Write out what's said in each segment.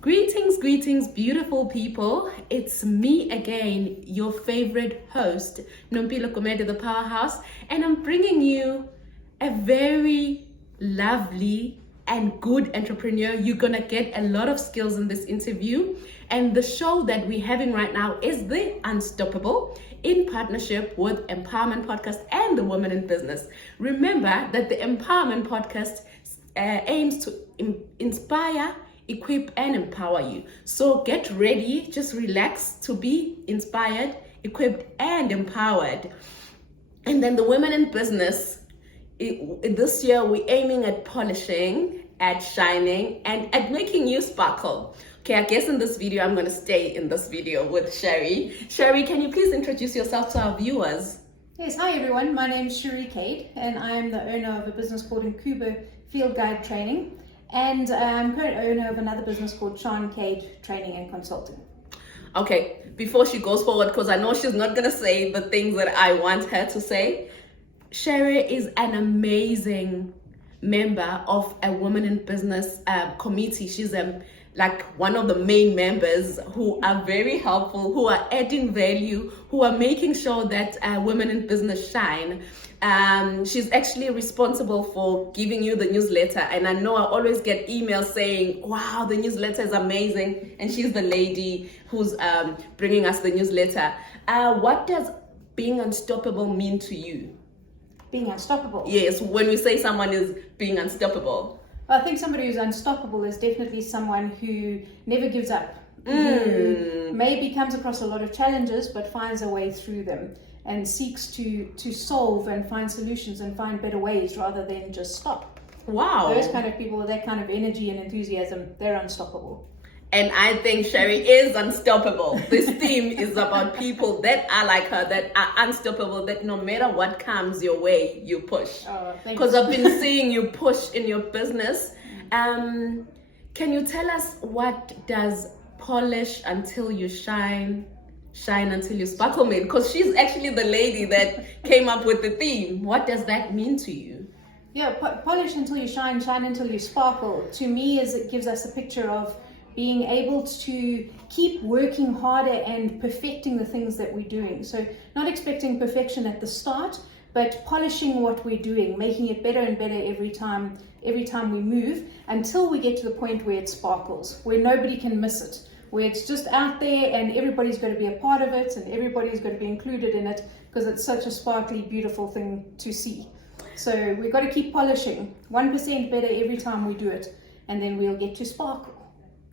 Greetings, beautiful people. It's me again, your favorite host, Nompilo Komede, the Powerhouse, and I'm bringing you a very lovely and good entrepreneur. You're gonna get a lot of skills in this interview. And the show that we're having right now is The Unstoppable, in partnership with Empowerment Podcast and the Women in Business. Remember that the Empowerment Podcast aims to inspire, equip, and empower you. So get ready, just relax to be inspired, equipped, and empowered. And then the Women in Business, this year we're aiming at polishing, at shining, and at making you sparkle. Okay, I guess in this video, I'm going to stay in this video with Shari. Shari, can you please introduce yourself to our viewers? Yes, hi everyone. My name is Shari Cade, and I am the owner of a business called Nkuba Field Guide Training, and I'm current owner of another business called Shari Cade Training and Consulting. Okay, before she goes forward, because I know she's not going to say the things that I want her to say, Shari is an amazing member of a Women in Business committee. She's like one of the main members who are very helpful, who are adding value, who are making sure that women in business shine. She's actually responsible for giving you the newsletter. And I know I always get emails saying, wow, the newsletter is amazing. And she's the lady who's bringing us the newsletter. What does being unstoppable mean to you? Being unstoppable? Yes, when we say someone is being unstoppable. Well, I think somebody who's unstoppable is definitely someone who never gives up, who maybe comes across a lot of challenges but finds a way through them and seeks to solve and find solutions and find better ways rather than just stop. Wow. Those kind of people with that kind of energy and enthusiasm, they're unstoppable. And I think Shari is unstoppable. This theme is about people that are like her, that are unstoppable, that no matter what comes your way, you push. Because I've been seeing you push in your business. Can you tell us, what does polish until you shine until you sparkle mean? Because she's actually the lady that came up with the theme. What does that mean to you? Yeah, polish until you shine until you sparkle. To me, it gives us a picture of being able to keep working harder and perfecting the things that we're doing. So not expecting perfection at the start, but polishing what we're doing, making it better and better every time we move, until we get to the point where it sparkles, where nobody can miss it, where it's just out there and everybody's going to be a part of it and everybody's going to be included in it, because it's such a sparkly, beautiful thing to see. So we've got to keep polishing 1% better every time we do it, and then we'll get to sparkle.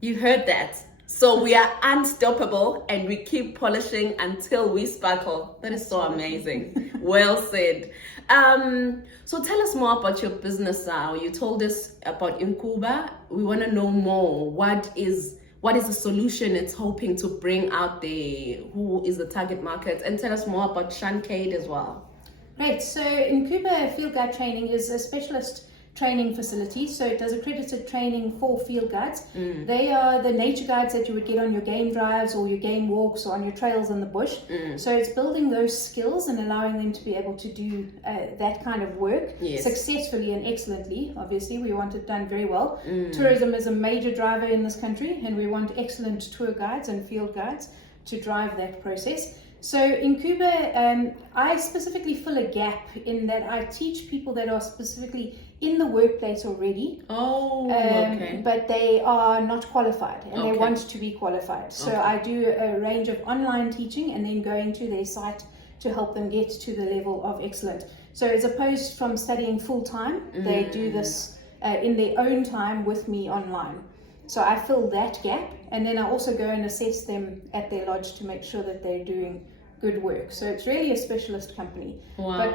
You heard that. So we are unstoppable and we keep polishing until we sparkle. That is so amazing. Well said. So tell us more about your business now. You told us about Nkuba. We want to know more. What is the solution it's hoping to bring out there? Who is the target market? And tell us more about Shari Cade as well. Great. So Nkuba Field Guide Training is a specialist training facility, so it does accredited training for field guides. They are the nature guides that you would get on your game drives or your game walks or on your trails in the bush. So it's building those skills and allowing them to be able to do that kind of work successfully and excellently. Obviously, we want it done very well. Tourism is a major driver in this country, and we want excellent tour guides and field guides to drive that process. So in Nkuba, I specifically fill a gap in that I teach people that are specifically in the workplace already, but they are not qualified and they want to be qualified. So I do a range of online teaching and then going to their site to help them get to the level of excellent. So as opposed from studying full-time, they do this in their own time with me online. So I fill that gap, and then I also go and assess them at their lodge to make sure that they're doing good work. So it's really a specialist company. Wow. But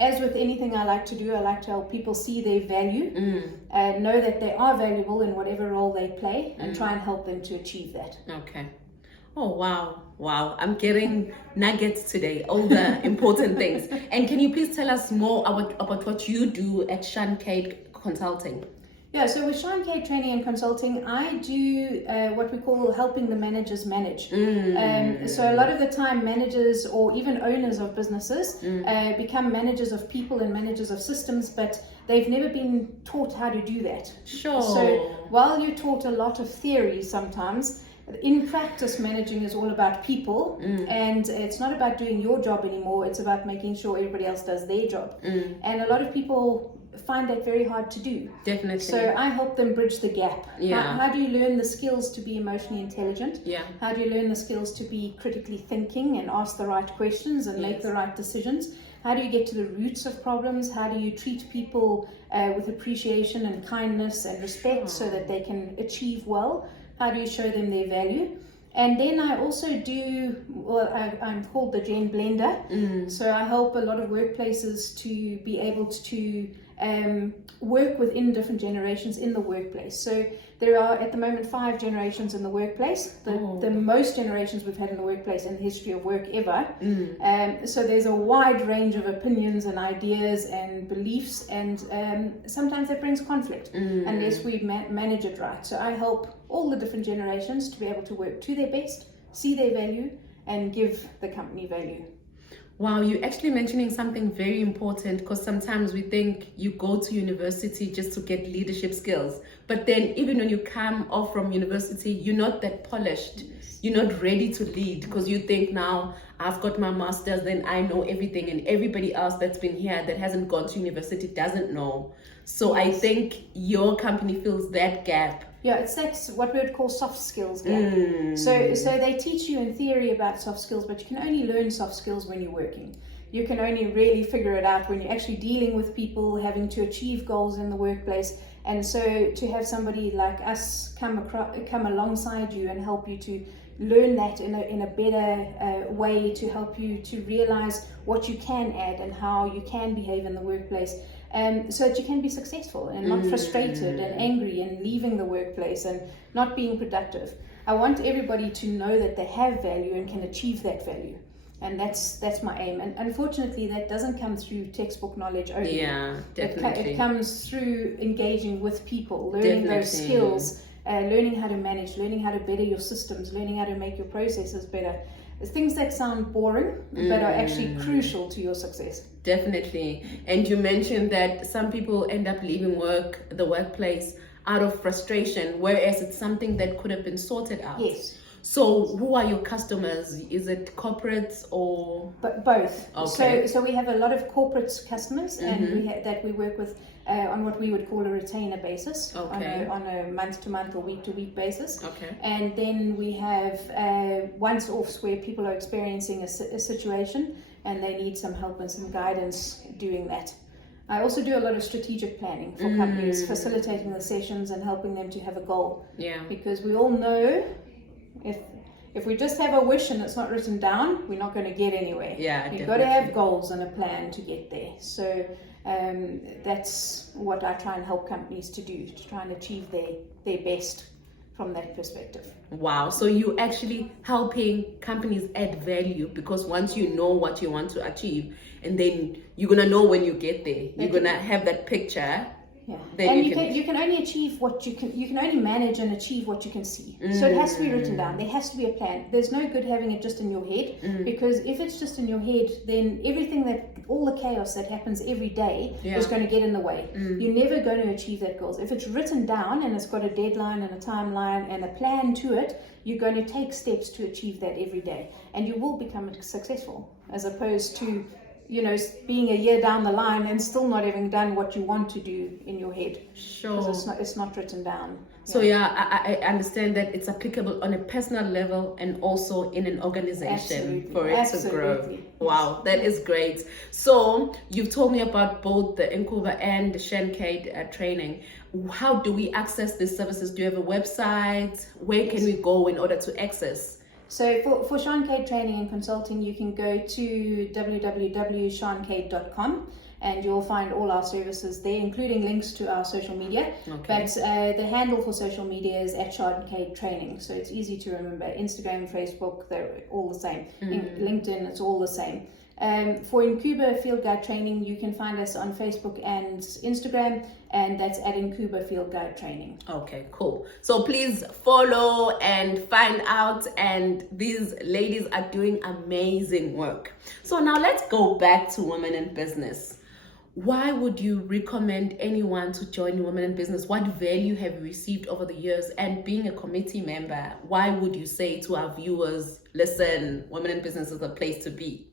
as with anything I like to do, I like to help people see their value, know that they are valuable in whatever role they play, and try and help them to achieve that. Okay. Oh, wow. I'm getting nuggets today, all the important things. And can you please tell us more about what you do at Shari Cade Consulting? Yeah, so with Shari Cade Training and Consulting, I do what we call helping the managers manage. So a lot of the time, managers or even owners of businesses become managers of people and managers of systems, but they've never been taught how to do that. Sure. So while you're taught a lot of theory sometimes, in practice, managing is all about people, and it's not about doing your job anymore. It's about making sure everybody else does their job. And a lot of people find that very hard to do. Definitely. So I help them bridge the gap. Yeah. How do you learn the skills to be emotionally intelligent? Yeah. How do you learn the skills to be critically thinking and ask the right questions and make the right decisions? How do you get to the roots of problems? How do you treat people with appreciation and kindness and respect so that they can achieve well? How do you show them their value? And then I also do, I'm called the Gen Blender. So I help a lot of workplaces to be able to work within different generations in the workplace. So there are at the moment 5 generations in the workplace, the most generations we've had in the workplace in the history of work ever. So there's a wide range of opinions and ideas and beliefs, and sometimes that brings conflict unless we manage it right. So I help all the different generations to be able to work to their best, see their value, and give the company value. Wow, you're actually mentioning something very important, because sometimes we think you go to university just to get leadership skills. But then even when you come off from university, you're not that polished. You're not ready to lead, because you think, now I've got my master's, then I know everything, and everybody else that's been here that hasn't gone to university doesn't know. So I think your company fills that gap. Yeah, that's what we would call soft skills gap. So they teach you in theory about soft skills, but you can only learn soft skills when you're working. You can only really figure it out when you're actually dealing with people, having to achieve goals in the workplace. And so to have somebody like us come alongside you and help you to learn that in a better way, to help you to realize what you can add and how you can behave in the workplace, so that you can be successful and not frustrated and angry and leaving the workplace and not being productive. I want everybody to know that they have value and can achieve that value. And that's my aim. And unfortunately, that doesn't come through textbook knowledge only. Yeah, definitely. It comes through engaging with people, learning those skills, learning how to manage, learning how to better your systems, learning how to make your processes better. Things that sound boring, but are actually crucial to your success. Definitely. And you mentioned that some people end up leaving the workplace out of frustration, whereas it's something that could have been sorted out. Yes. So who are your customers? Is it corporates or? But both. Okay. So we have a lot of corporate customers, and that we work with on what we would call a retainer basis, okay, on a month-to-month or week-to-week basis. Okay. And then we have once-offs where people are experiencing a situation and they need some help and some guidance doing that. I also do a lot of strategic planning for companies, facilitating the sessions and helping them to have a goal. Yeah. Because we all know if we just have a wish and it's not written down, we're not going to get anywhere. Yeah, you've got to have goals and a plan to get there. So that's what I try and help companies to do, to try and achieve their best from that perspective. Wow, so you actually helping companies add value, because once you know what you want to achieve, and then you're gonna know when you get there, you're gonna have that picture. Yeah, then and you can only achieve what you can only manage and achieve what you can see. So it has to be written down. There has to be a plan. There's no good having it just in your head, because if it's just in your head, then all the chaos that happens every day is going to get in the way. You're never going to achieve that goals. If it's written down and it's got a deadline and a timeline and a plan to it, you're going to take steps to achieve that every day, and you will become successful, as opposed to being a year down the line and still not having done what you want to do in your head. Sure. Because it's not written down. So I understand that it's applicable on a personal level and also in an organization for it to grow. Wow, that is great. So you've told me about both the Incuba and the Shari Cade training. How do we access these services? Do you have a website? Where can we go in order to access? So for Shari Cade Training and Consulting, you can go to www.sharicade.com and you'll find all our services there, including links to our social media. Okay. But the handle for social media is @Shari Training, so it's easy to remember. Instagram, Facebook, they're all the same. LinkedIn, it's all the same. For Incuba Field Guide Training, you can find us on Facebook and Instagram, and that's @Incuba Field Guide Training. Okay, cool. So please follow and find out, and these ladies are doing amazing work. So now let's go back to women in business. why would you recommend anyone to join Women in Business? What value have you received over the years? And being a committee member, why would you say to our viewers, listen, Women in Business is a place to be,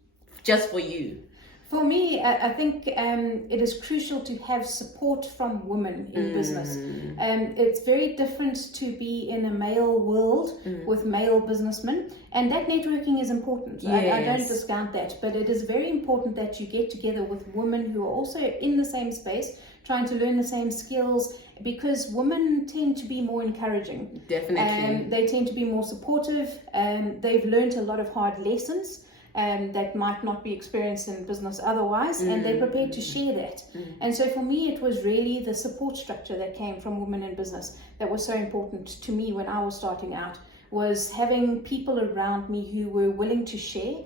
just for you? For me, I think it is crucial to have support from women in business. It's very different to be in a male world with male businessmen, and that networking is important. Yes. I don't discount that, but it is very important that you get together with women who are also in the same space, trying to learn the same skills, because women tend to be more encouraging. Definitely. They tend to be more supportive. They've learned a lot of hard lessons that might not be experienced in business otherwise, and they're prepared to share that. And so for me, it was really the support structure that came from Women in Business that was so important to me when I was starting out, was having people around me who were willing to share,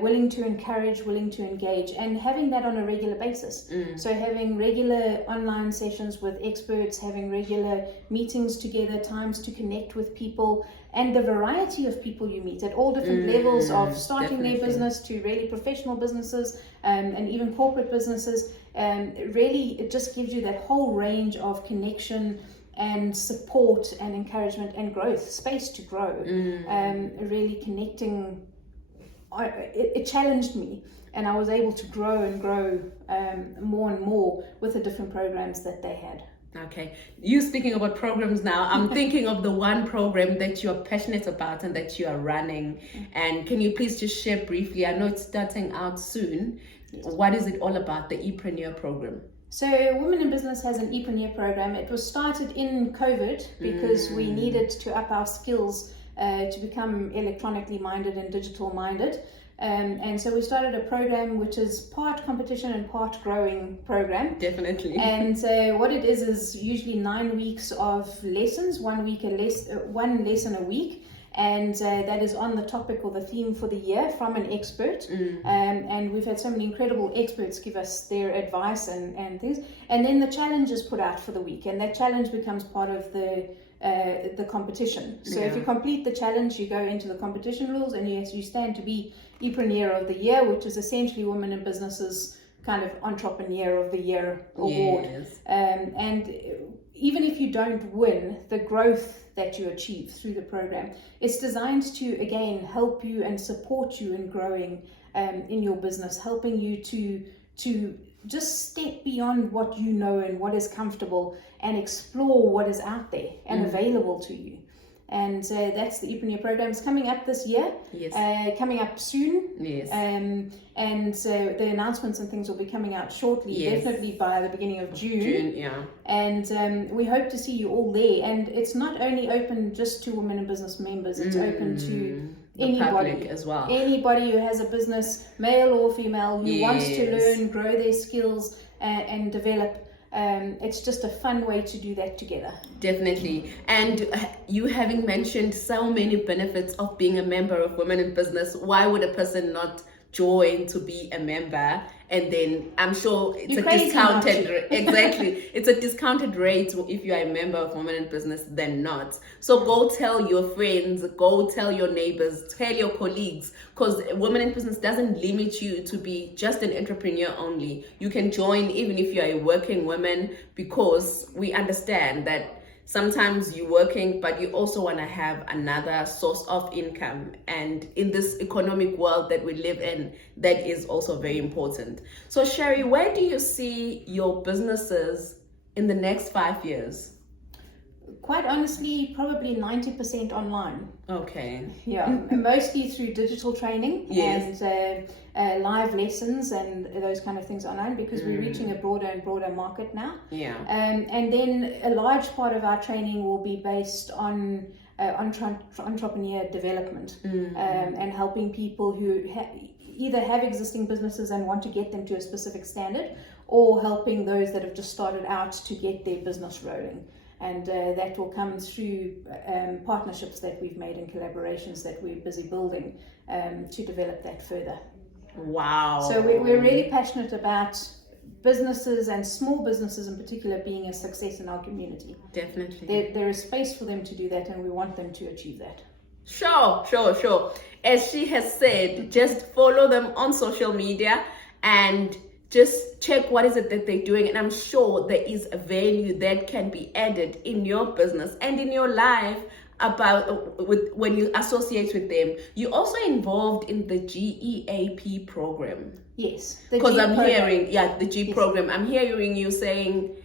willing to encourage, willing to engage, and having that on a regular basis. So having regular online sessions with experts, having regular meetings together, times to connect with people, and the variety of people you meet at all different levels of starting their business to really professional businesses, and even corporate businesses. Really, it just gives you that whole range of connection and support and encouragement and growth, space to grow. Really connecting, it challenged me, and I was able to grow and grow more and more with the different programs that they had. Okay, you speaking about programs now, I'm thinking of the one program that you're passionate about and that you are running. And can you please just share briefly? I know it's starting out soon. Yes. What is it all about, the ePreneur program? So Women in Business has an ePreneur program. It was started in COVID because we needed to up our skills to become electronically minded and digital minded. And so we started a program which is part competition and part growing program. Definitely. And what it is usually 9 weeks of lessons, one lesson a week. And that is on the topic or the theme for the year from an expert. And we've had so many incredible experts give us their advice and things. And then the challenge is put out for the week, and that challenge becomes part of the competition. So if you complete the challenge, you go into the competition rules, and you stand to be ePreneur of the Year, which is essentially Women in Business's kind of Entrepreneur of the Year award. Yes. And even if you don't win, the growth that you achieve through the program, it's designed to, again, help you and support you in growing in your business, helping you to just step beyond what you know and what is comfortable and explore what is out there and available to you. And that's the ePreneur program. It's coming up this year. Yes. Coming up soon. Yes. And so the announcements and things will be coming out shortly. Yes. Definitely by the beginning of June. Yeah. And we hope to see you all there. And it's not only open just to Women in Business members. It's open to anybody as well. Anybody who has a business, male or female, who wants to learn, grow their skills, and develop. It's just a fun way to do that together. Definitely. And you having mentioned so many benefits of being a member of Women in Business, why would a person not join to be a member? And then I'm sure it's a discounted rate. Exactly. It's a discounted rate if you are a member of Women in Business than not. So go tell your friends, go tell your neighbors, tell your colleagues, because Women in Business doesn't limit you to be just an entrepreneur only. You can join even if you're a working woman, because we understand that sometimes you're working, but you also want to have another source of income. And in this economic world that we live in, that is also very important. So Shari, where do you see your businesses in the next 5 years? Quite honestly, probably 90% online. Okay. Yeah, mostly through digital training. Yes. And live lessons and those kind of things online, because we're reaching a broader and broader market now. Yeah. And then a large part of our training will be based on entrepreneur development, and helping people who either have existing businesses and want to get them to a specific standard, or helping those that have just started out to get their business rolling. And that will come through partnerships that we've made and collaborations that we're busy building to develop that further. Wow. So we're really passionate about businesses, and small businesses in particular, being a success in our community. Definitely. There is space for them to do that, and we want them to achieve that. Sure. As she has said, just follow them on social media and just check what is it that they're doing, and I'm sure there is a value that can be added in your business and in your life about with when you associate with them. You're also involved in the GEAP program. Yes, Because I'm hearing, the G Yes. program. I'm hearing you saying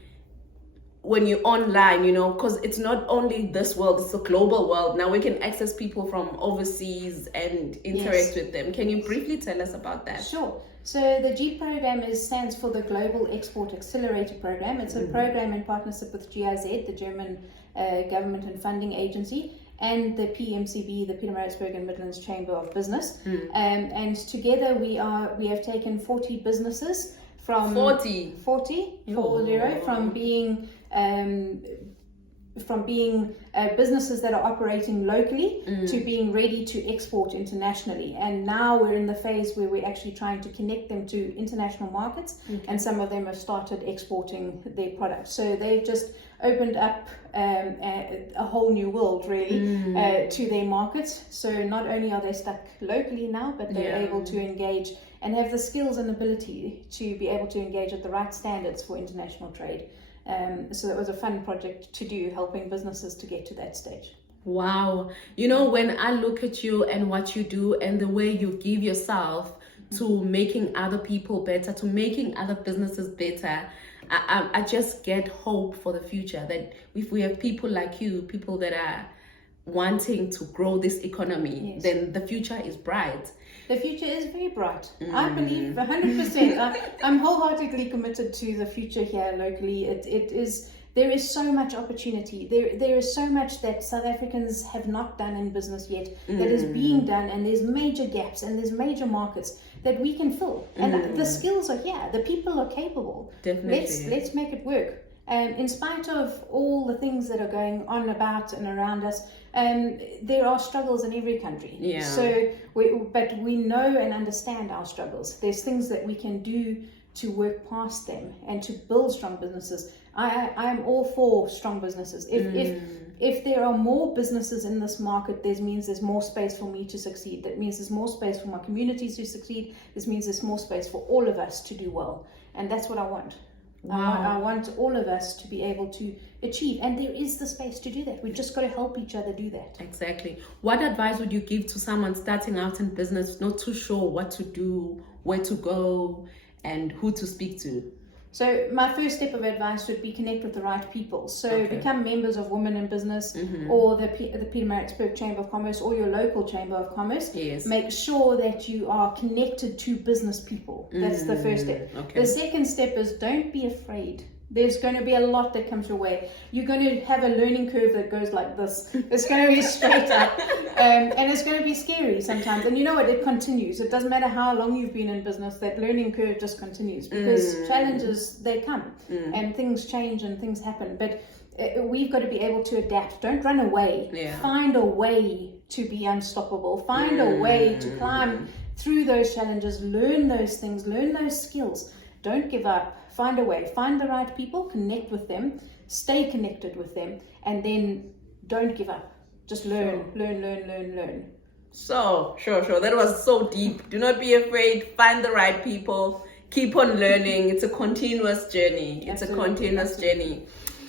when you're online, you know, because it's not only this world, it's a global world. Now we can access people from overseas and interact with them. Can you briefly tell us about that? Sure. So the G program stands for the Global Export Accelerator Program. It's a program in partnership with GIZ, the German government and funding agency, and the PMCB, the Pietermaritzburg and Midlands Chamber of Business. And together we have taken 40 businesses from 40 from being businesses that are operating locally to being ready to export internationally. And now we're in the phase where we're actually trying to connect them to international markets, and some of them have started exporting their products. So they've just opened up a whole new world, really, to their markets. So not only are they stuck locally now, but they're able to engage and have the skills and ability to be able to engage at the right standards for international trade. So that was a fun project to do, helping businesses to get to that stage. Wow. You know, when I look at you and what you do and the way you give yourself to making other people better, to making other businesses better, I just get hope for the future, that if we have people like you, people that are wanting to grow this economy, then the future is bright. The future is very bright. I believe 100%. I'm wholeheartedly committed to the future here locally. There is so much opportunity. There is so much that South Africans have not done in business yet that is being done, and there's major gaps and there's major markets that we can fill. And the skills are here. The people are capable. Definitely. Let's make it work. In spite of all the things that are going on about and around us, there are struggles in every country. But we know and understand our struggles. There's things that we can do to work past them and to build strong businesses. I'm all for strong businesses. If there are more businesses in this market, this means there's more space for me to succeed. That means there's more space for my communities to succeed. This means there's more space for all of us to do well. And that's what I want. Wow. I want all of us to be able to achieve, and there is the space to do that. We've just got to help each other do that. Exactly. What advice would you give to someone starting out in business, not too sure what to do, where to go, and who to speak to? So my first step of advice would be connect with the right people. So become members of Women in Business or the Pietermaritzburg Chamber of Commerce or your local Chamber of Commerce. Yes. Make sure that you are connected to business people. That's the first step. Okay. The second step is don't be afraid. There's going to be a lot that comes your way. You're going to have a learning curve that goes like this. It's going to be straight up. And it's going to be scary sometimes. And you know what? It continues. It doesn't matter how long you've been in business. That learning curve just continues because challenges, they come. And things change and things happen. But we've got to be able to adapt. Don't run away. Find a way to be unstoppable. Find a way to climb through those challenges. Learn those things. Learn those skills. Don't give up. Find a way. Find the right people. Connect with them. Stay connected with them. And then don't give up. Just learn. Learn. So, sure. That was so deep. Do not be afraid. Find the right people. Keep on learning. It's a continuous journey. Journey.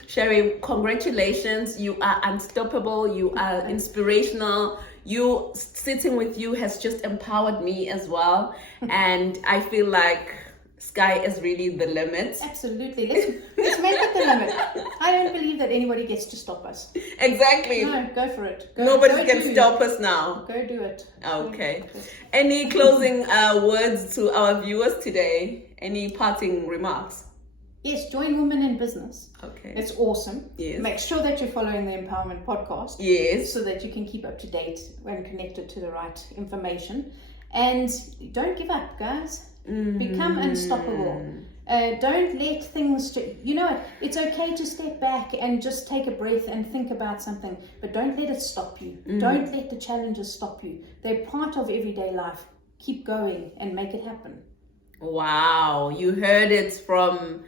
Shari, congratulations. You are unstoppable. You are inspirational. You sitting with you has just empowered me as well. And I feel like sky is really the limit. Absolutely. Let's make it the limit. I don't believe that anybody gets to stop us. Exactly. No, go for it. Nobody can stop us now. Go do it. Okay. Any closing words to our viewers today? Any parting remarks? Yes, join Women in Business. Okay. It's awesome. Yes. Make sure that you're following the Empowerment Podcast. Yes. So that you can keep up to date and connected to the right information. And don't give up, guys. Become unstoppable. Don't let things it's okay to step back and just take a breath and think about something, but don't let it stop you. Don't let the challenges stop you. They're part of everyday life. Keep going and make it happen. Wow, you heard it from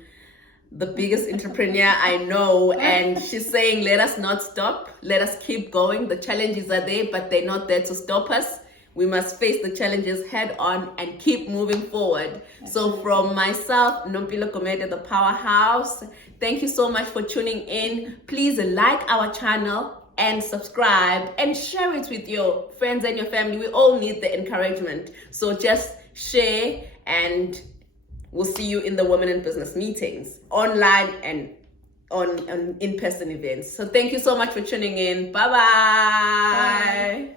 the biggest entrepreneur I know, and she's saying let us not stop, let us keep going. The challenges are there, but they're not there to stop us. we must face the challenges head on and keep moving forward. So from myself, Nompilo Komede, the Powerhouse, thank you so much for tuning in. Please like our channel and subscribe and share it with your friends and your family. We all need the encouragement. So just share, and we'll see you in the Women in Business meetings, online and on in-person events. So thank you so much for tuning in. Bye-bye. Bye.